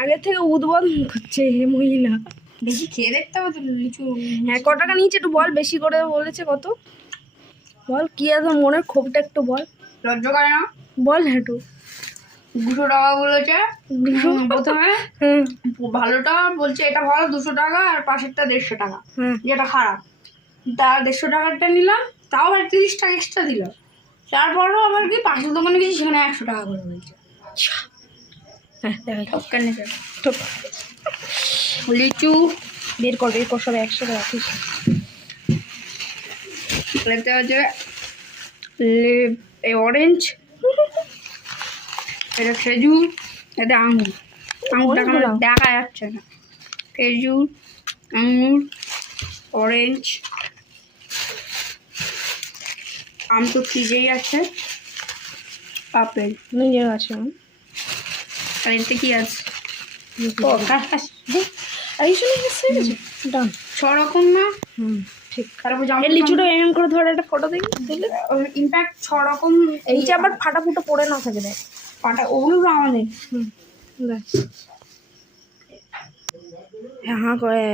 আগে থেকে উদ্বোধন করছে এই মহিলা। বেশি খেয়ে দেখতে হবে তো লিচু। হ্যাঁ, ক টাকা নিয়েছে একটু বল, বেশি করে বলেছে কত বল, কি আছে মনের ক্ষোভটা একটু বল, লজ্জা করে না? বল হ্যাঁ একটু। 200 টাকা বলেছে প্রথমে। হ্যাঁ ভালোটা বলছে এটা ভালো 200 টাকা, আর পাশেরটা 150 টাকা, হ্যাঁ যেটা খারাপ। তার 150 টাকারটা নিলাম, তাও আর 30 টাকা এক্সট্রা দিল। তারপরও আবার কি পাশের দোকানে গেছি, সেখানে 100 টাকা করে বলছে। হ্যাঁ দেখাই ঠকান নেছে। ঠিক। লিচু বের কর সব একসাথে রাখিস। দেখতে হচ্ছে অরেঞ্জ, এটা খেজুর, এটা আঙুর। আঙুরটা দেখা যাচ্ছে না। খেজুর, আঙুর, অরেঞ্জ, আম তো ফ্রিজেই আছে, আপেল নিজে আছে। আর এতে কি আছে? ও খাস দেখ, আর এই শুনে গেছে ডান 6 রকম না? ঠিক। তারপর এই লিচুটা এমন করে ধরে একটা ফটো দেখি দিলে, ইনফ্যাক্ট 6 রকম। এই যে আবার ফাটা ফুটো পড়ে না থাকে দেখ পাটা, ওগুলো আমাদের। দেখ হ্যাঁ করে